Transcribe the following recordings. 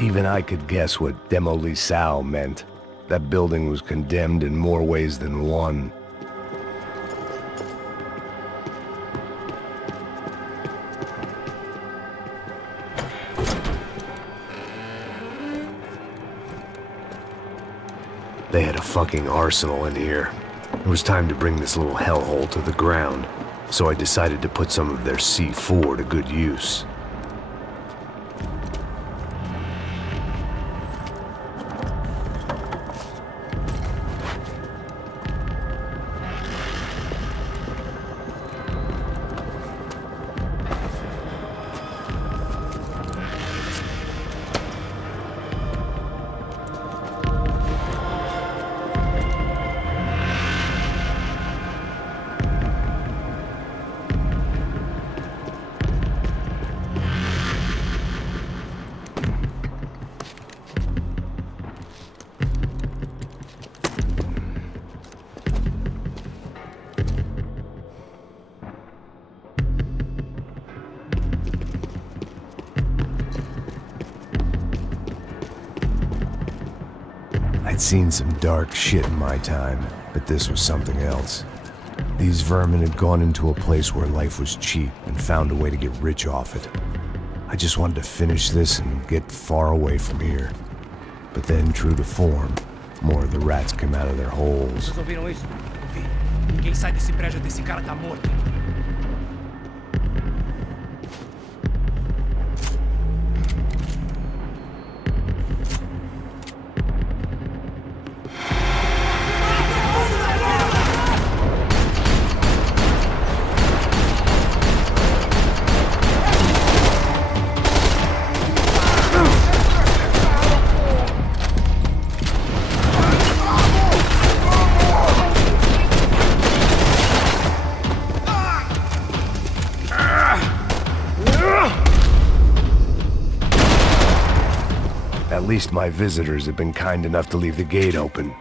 Even I could guess what demolisal meant. That building was condemned in more ways than one. They had a fucking arsenal in here. It was time to bring this little hellhole to the ground, so I decided to put some of their C4 to good use. I'd seen some dark shit in my time, but this was something else. These vermin had gone into a place where life was cheap and found a way to get rich off it. I just wanted to finish this and get far away from here. But then, true to form, more of the rats came out of their holes. Vocês ouviram isso? Vi. Quem sai desse prédio desse cara tá morto. At least my visitors have been kind enough to leave the gate open.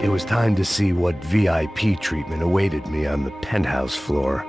It was time to see what VIP treatment awaited me on the penthouse floor.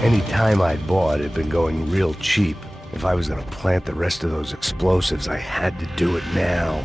Any time I'd bought had been going real cheap. If I was gonna plant the rest of those explosives, I had to do it now.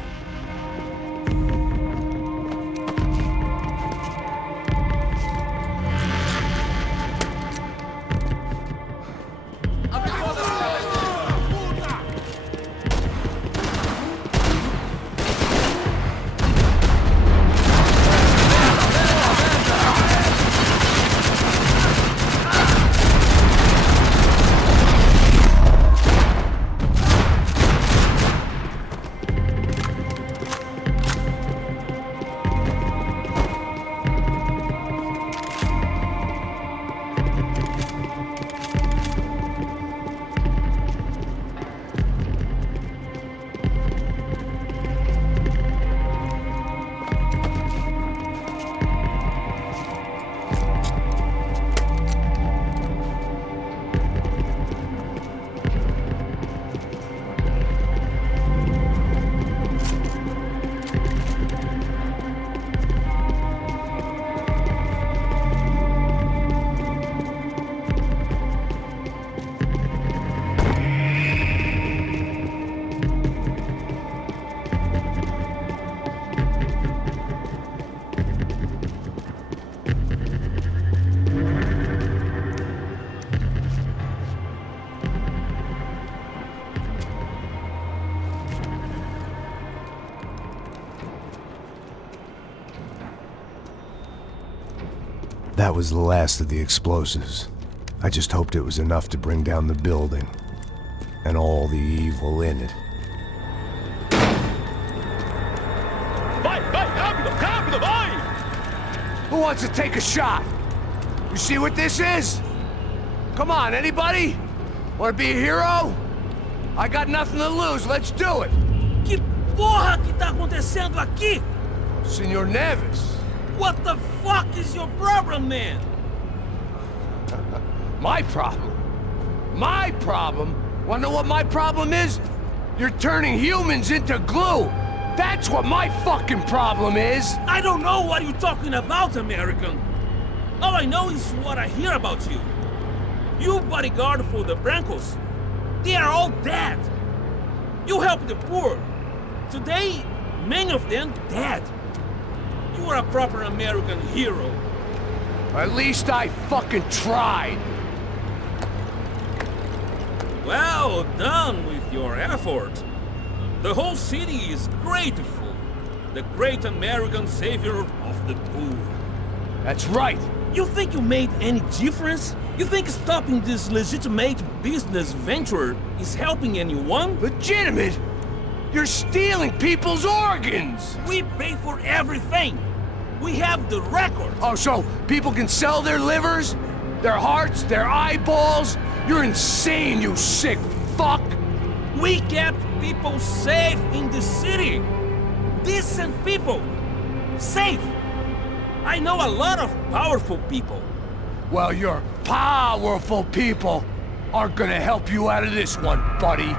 That was the last of the explosives. I just hoped it was enough to bring down the building. And all the evil in it. Vai, vai, rápido, rápido, vai! Who wants to take a shot? You see what this is? Come on, anybody? Want to be a hero? I got nothing to lose, let's do it! Que porra que tá acontecendo aqui? Senor Neves. What the fuck is your problem, man? My problem? My problem? Wanna know what my problem is? You're turning humans into glue! That's what my fucking problem is! I don't know what you're talking about, American. All I know is what I hear about you. You bodyguard for the Brancos. They are all dead. You help the poor. Today, many of them dead. You are a proper American hero. At least I fucking tried! Well done with your effort. The whole city is grateful. The great American savior of the poor. That's right! You think you made any difference? You think stopping this legitimate business venture is helping anyone? Legitimate? You're stealing people's organs! We pay for everything. We have the record. Oh, so people can sell their livers? Their hearts? Their eyeballs? You're insane, you sick fuck! We kept people safe in the city. Decent people. Safe. I know a lot of powerful people. Well, your powerful people aren't gonna help you out of this one, buddy.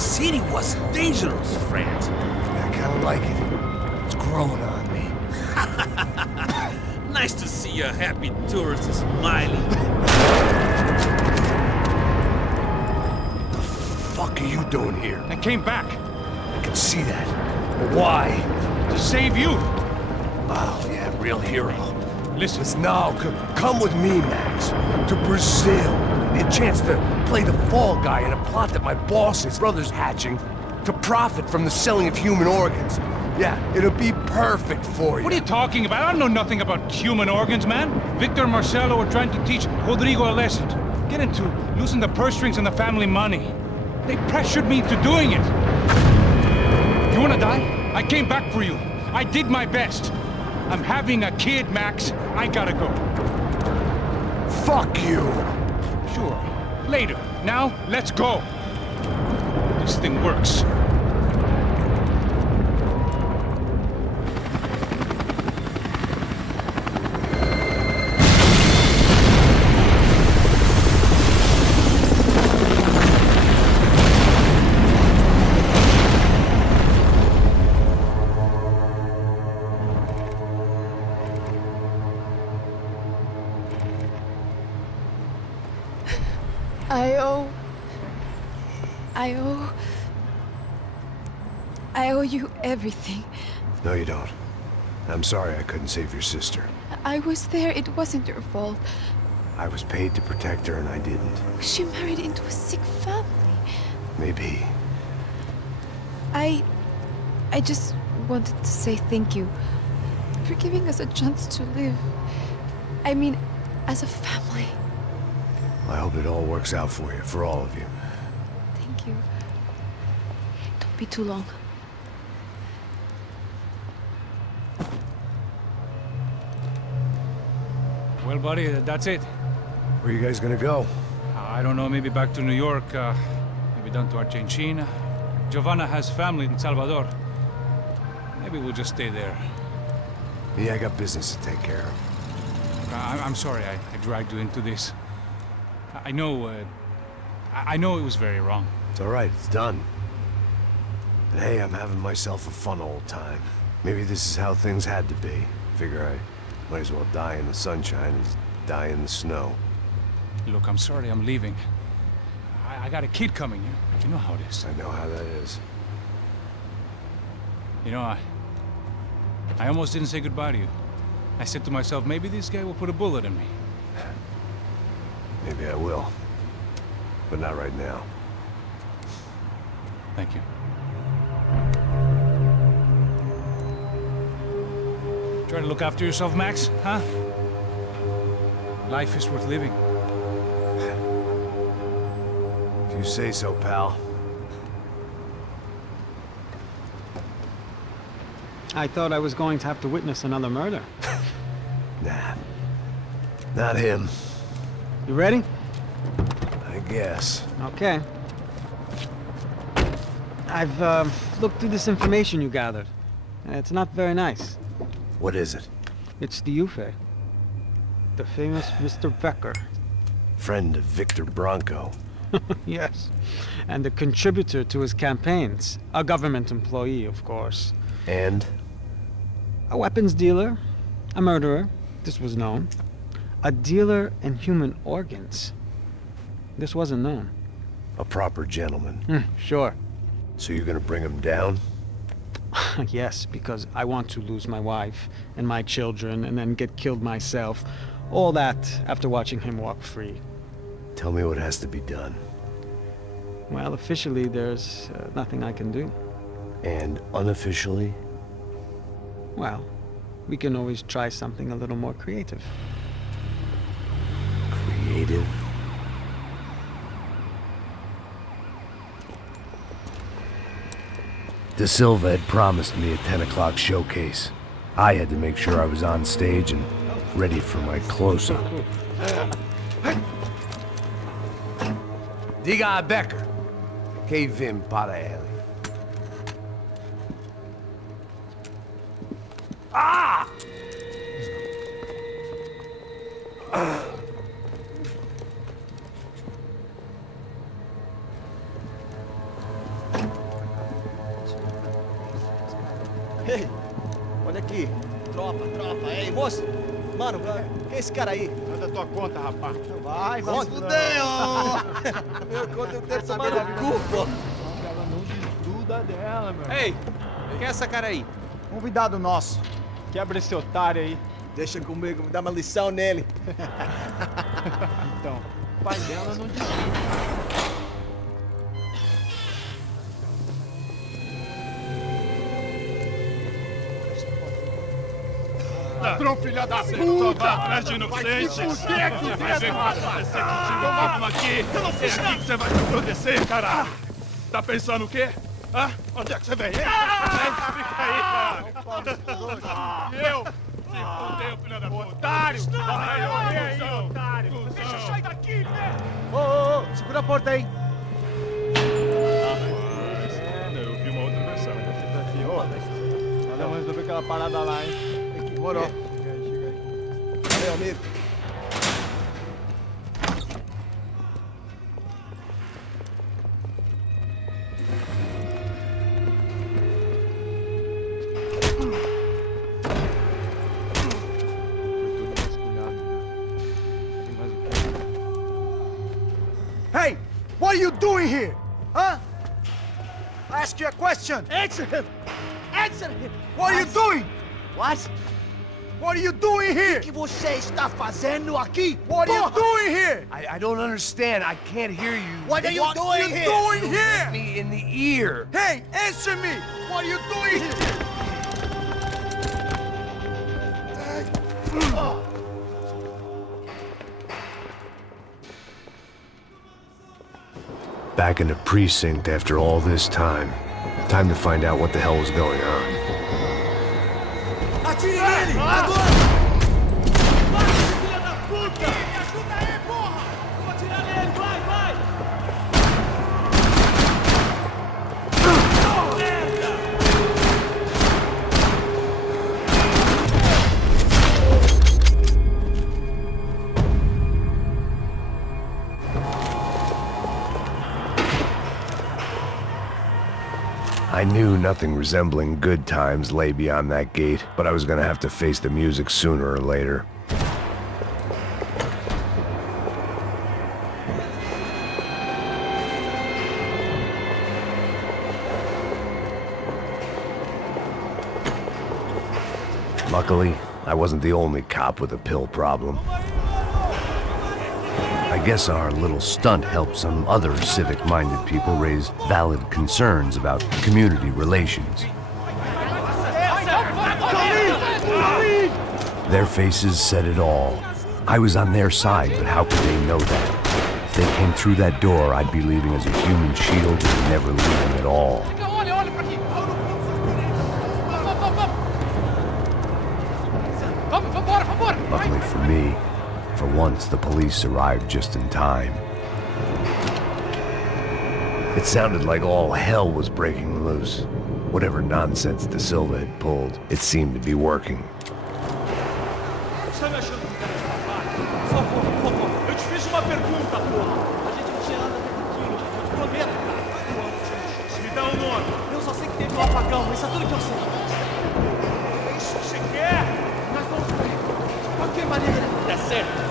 city was dangerous, friend. I kinda like it. It's growing on me. Nice to see a happy tourist smiling. What the fuck are you doing here? I came back I can see that. But why? to save you. Wow, yeah, real hero. Listen, Listen, now, come with me, Max. To Brazil. Be a chance to play the fall guy in a plot that my boss's brother's hatching to profit from the selling of human organs. Yeah, it'll be perfect for you. what are you talking about? I don't know nothing about human organs, man. Victor and Marcelo were trying to teach Rodrigo a lesson. Get into losing the purse strings and the family money. They pressured me into doing it. You wanna die? I came back for you. I did my best. I'm having a kid, Max. I gotta go. Fuck you! Sure. Later. Now, let's go. This thing works. I owe you everything. No, you don't. I'm sorry I couldn't save your sister. I was there, it wasn't your fault. I was paid to protect her and I didn't. She married into a sick family. Maybe. I just wanted to say thank you for giving us a chance to live. I mean, as a family. I hope it all works out for you, for all of you. Thank you. Don't be too long. Well, buddy, that's it. Where are you guys gonna go? I don't know, maybe back to New York, maybe down to Argentina. Giovanna has family in Salvador. Maybe we'll just stay there. Yeah, I got business to take care of. I'm sorry I dragged you into this. I know, I know it was very wrong. It's all right, it's done. But hey, I'm having myself a fun old time. Maybe this is how things had to be. Figure I might as well die in the sunshine as die in the snow. Look, I'm sorry I'm leaving. I got a kid coming, you know how it is. I know how that is. You know, I almost didn't say goodbye to you. I said to myself, maybe this guy will put a bullet in me. Maybe I will. But not right now. Thank you. Try to look after yourself, Max, huh? Life is worth living. If you say so, pal. I thought I was going to have to witness another murder. Nah. Not him. You ready? I guess. Okay. I've looked through this information you gathered, and it's not very nice. What is it? It's the Ufe. The famous Mr. Becker. Friend of Victor Bronco. Yes. And a contributor to his campaigns. A government employee, of course. And? A weapons dealer. A murderer. This was known. A dealer in human organs. This wasn't known. A proper gentleman. Sure. So you're gonna bring him down? Yes, because I want to lose my wife and my children and then get killed myself. All that after watching him walk free. Tell me what has to be done. Well, officially, there's nothing I can do. And unofficially? Well, we can always try something a little more creative. Creative? De Silva had promised me a 10 o'clock showcase. I had to make sure I was on stage and ready for my close-up. Diga a Becker. Que vim para ele. Ah! Ei, olha aqui. Tropa. Ei, moço. Mano, quem é esse cara aí? Manda tua conta, rapaz. Vai fudeu! Meu conta eu tenho que tomar no cu, pô. Ela não desgruda dela, meu. Ei, quem é essa cara aí? Convidado nosso. Quebra esse otário aí. Deixa comigo, me dá uma lição nele. Então, o pai dela não desgruda. Ladrão, filha da puta! Vai atrás de inocente! Vai ver o que vai acontecer contigo! Vamos aqui! Eu não fiz nada! Aqui que você vai se proteger, caralho! Tá pensando o quê? Hã? Onde é que você vem? Fica aí, cara! Eu? Se fudeu, filha da puta! Otário! Vai, aí, otário! Deixa eu sair daqui, né? Ô, segura a porta aí. Eu vi uma outra versão. Vamos resolver aquela parada lá, hein? Demorou. Chega aí. Valeu, amigo. Hey, what are you doing here? Huh? I ask you a question. Answer him! Answer him! What are you doing? What? What are you doing here? O que você está fazendo aqui? What are you doing here? I don't understand. I can't hear you. What are you doing here? Doing here? Me in the ear. Hey, answer me! What are you doing here? Back in the precinct after all this time. Time to find out what the hell was going on. Atire nele! Agora! Vai, filha da puta! Me ajuda aí, porra! Eu vou atirar nele, vai! Merda! I knew nothing resembling good times lay beyond that gate, but I was gonna have to face the music sooner or later. Luckily, I wasn't the only cop with a pill problem. I guess our little stunt helped some other civic-minded people raise valid concerns about community relations. Their faces said it all. I was on their side, but how could they know that? If they came through that door, I'd be leaving as a human shield and never leaving at all. Olha pra aqui! Vambora! Luckily for me, for once the police arrived just in time. It sounded like all hell was breaking loose. Whatever nonsense De Silva had pulled, it seemed to be working. Você tá me achando com cara de babaca? Por favor. Eu te fiz uma pergunta, porra. A gente não tinha nada a ver com aquilo. Eu te prometo, cara. Me dá um nome. Eu só sei que teve um apagão. Isso é tudo que eu sei. É isso que você quer? Mas vamos ver. De qualquer maneira, dá certo.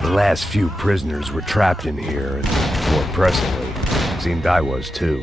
The last few prisoners were trapped in here, and more pressingly, it seemed I was too.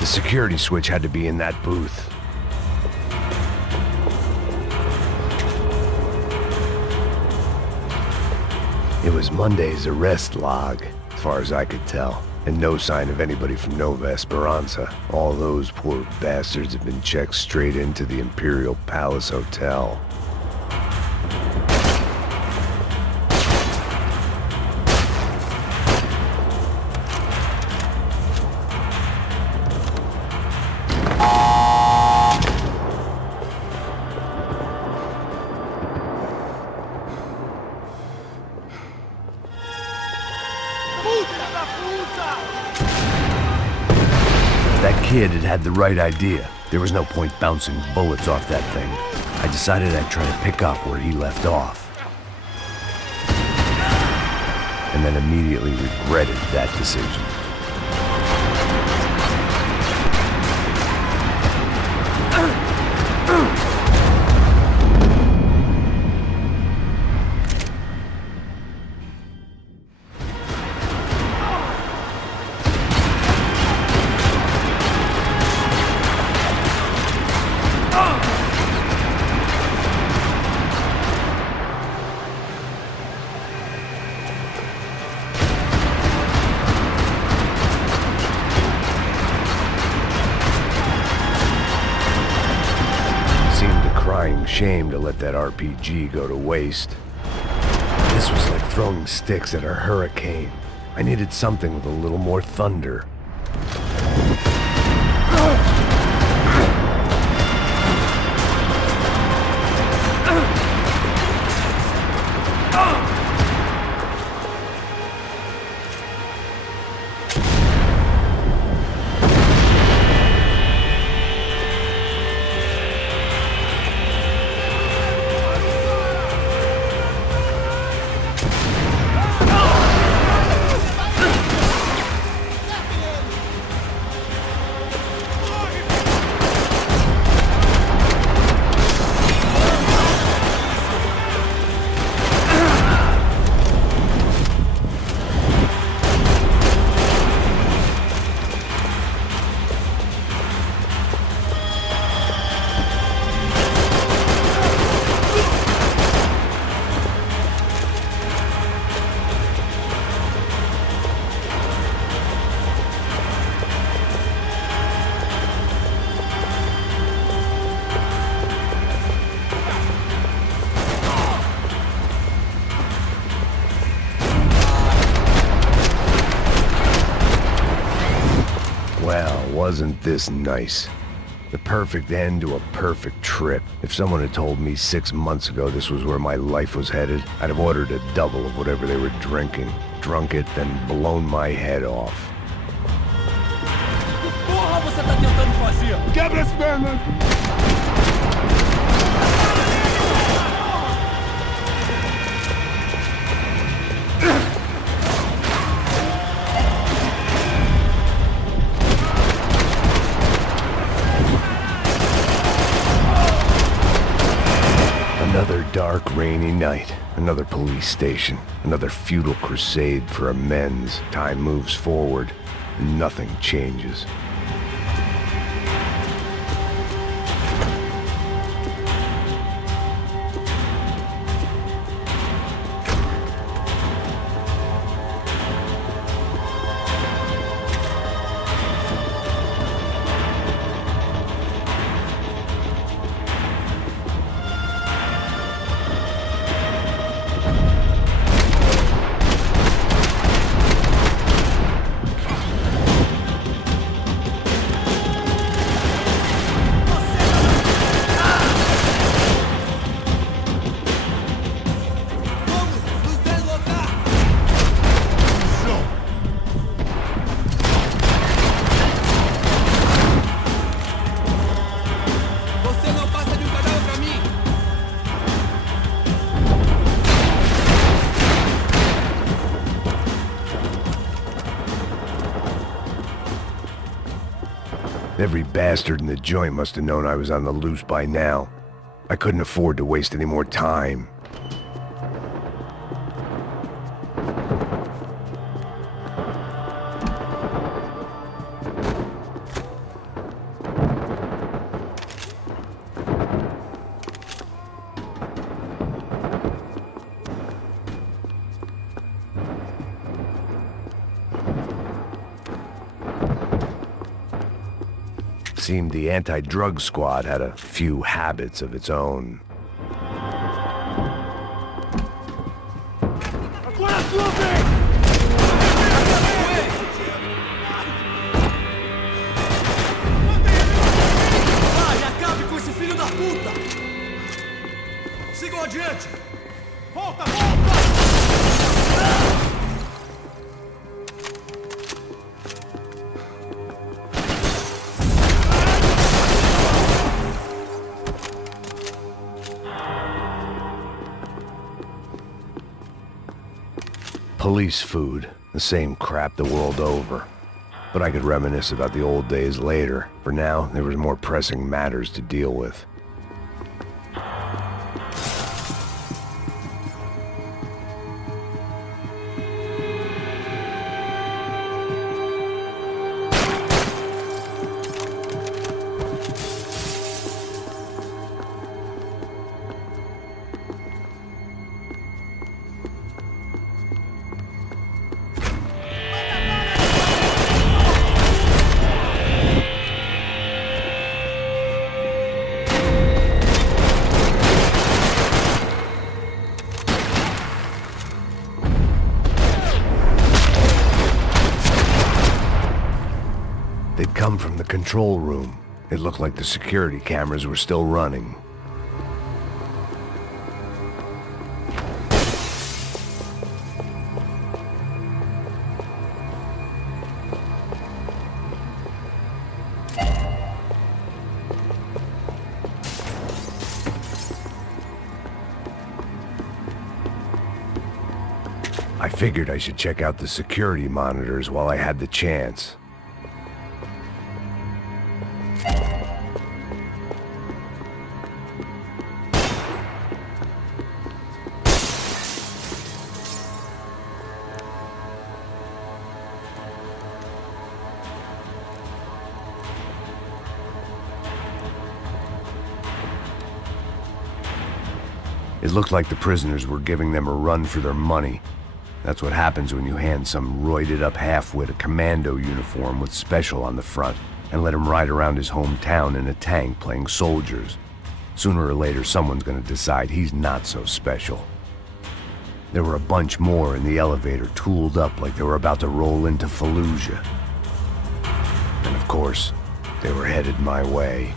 The security switch had to be in that booth. It was Monday's arrest log, as far as I could tell, and no sign of anybody from Nova Esperanza. All those poor bastards had been checked straight into the Imperial Palace Hotel. That kid had had the right idea. There was no point bouncing bullets off that thing. I decided I'd try to pick up where he left off. And then immediately regretted that decision. Crying shame to let that RPG go to waste. This was like throwing sticks at a hurricane. I needed something with a little more thunder. Well, wasn't this nice? The perfect end to a perfect trip. If someone had told me 6 months ago this was where my life was headed, I'd have ordered a double of whatever they were drinking, drunk it, then blown my head off. Que porra você tá tentando fazer? Quebra as pernas! Another dark, rainy night. Another police station. Another futile crusade for amends. Time moves forward, and nothing changes. Every bastard in the joint must have known I was on the loose by now. I couldn't afford to waste any more time. Seemed the anti-drug squad had a few habits of its own. Vai, acabe com esse filho da puta! Sigam adiante! Volta, volta! Police food, the same crap the world over. But I could reminisce about the old days later. For now, there was more pressing matters to deal with. They'd come from the control room. It looked like the security cameras were still running. I figured I should check out the security monitors while I had the chance. It looked like the prisoners were giving them a run for their money. That's what happens when you hand some roided-up halfwit a commando uniform with special on the front and let him ride around his hometown in a tank playing soldiers. Sooner or later, someone's gonna decide he's not so special. There were a bunch more in the elevator, tooled up like they were about to roll into Fallujah. And of course, they were headed my way.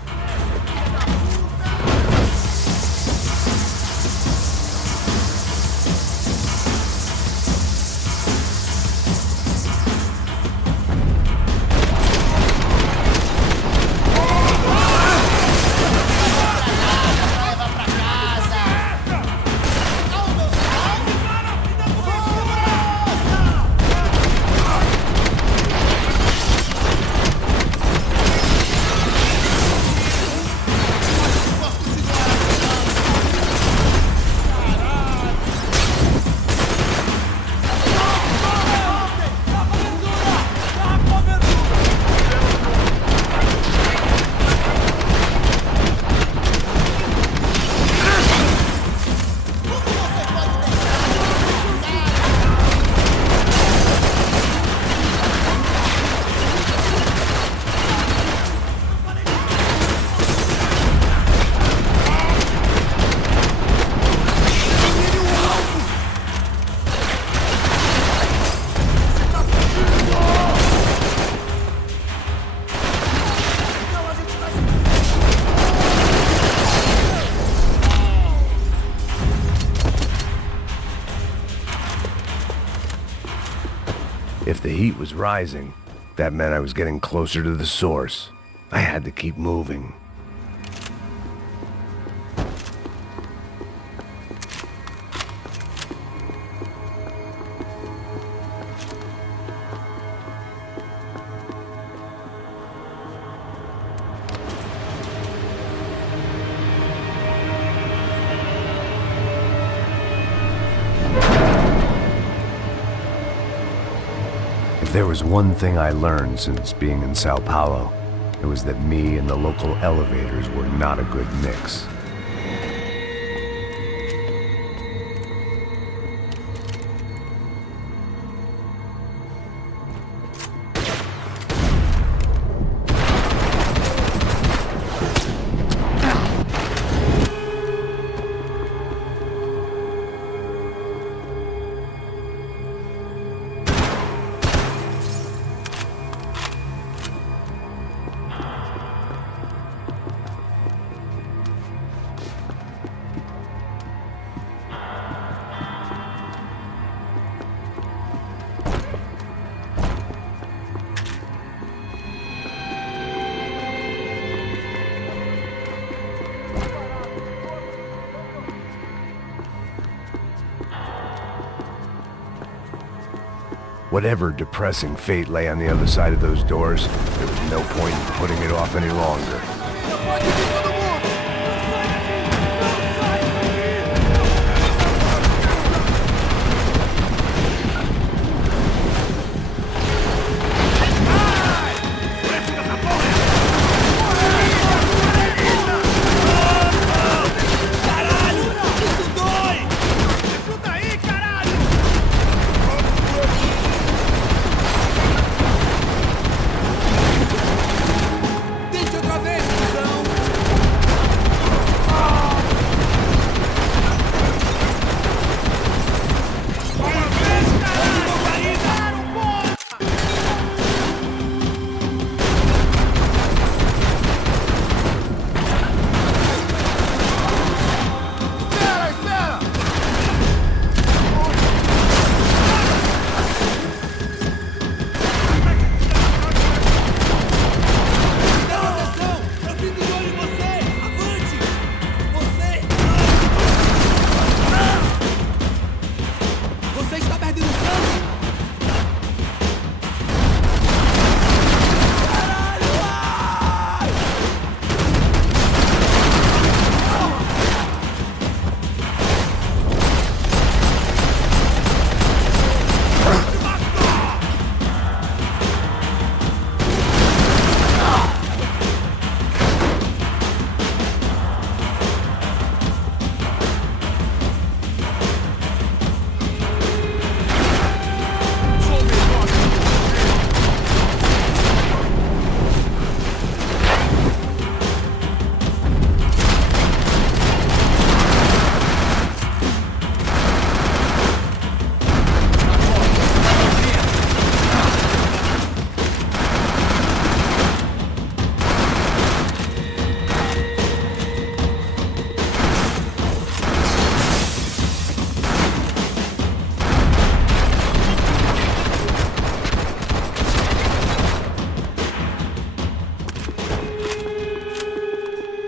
If the heat was rising, that meant I was getting closer to the source. I had to keep moving. If there was one thing I learned since being in Sao Paulo, it was that me and the local elevators were not a good mix. Whatever depressing fate lay on the other side of those doors, there was no point in putting it off any longer.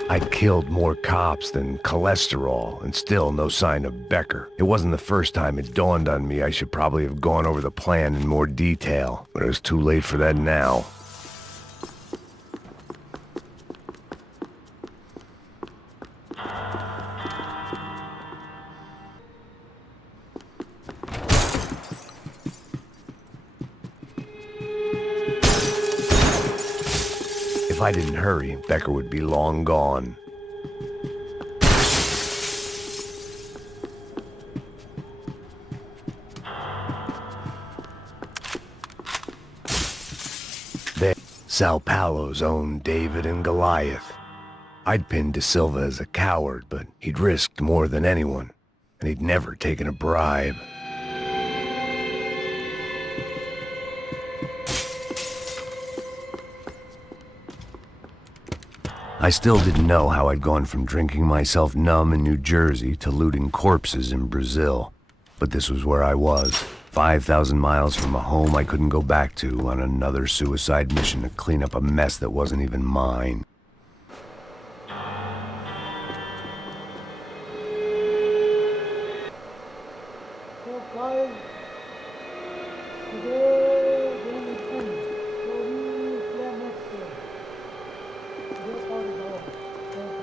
I'd killed more cops than cholesterol, and still no sign of Becker. It wasn't the first time it dawned on me I should probably have gone over the plan in more detail, but it was too late for that now. If I didn't hurry, Becker would be long gone. There, Sao Paulo's own David and Goliath. I'd pinned De Silva as a coward, but he'd risked more than anyone, and he'd never taken a bribe. I still didn't know how I'd gone from drinking myself numb in New Jersey to looting corpses in Brazil. But this was where I was, 5,000 miles from a home I couldn't go back to on another suicide mission to clean up a mess that wasn't even mine. Pai, te dou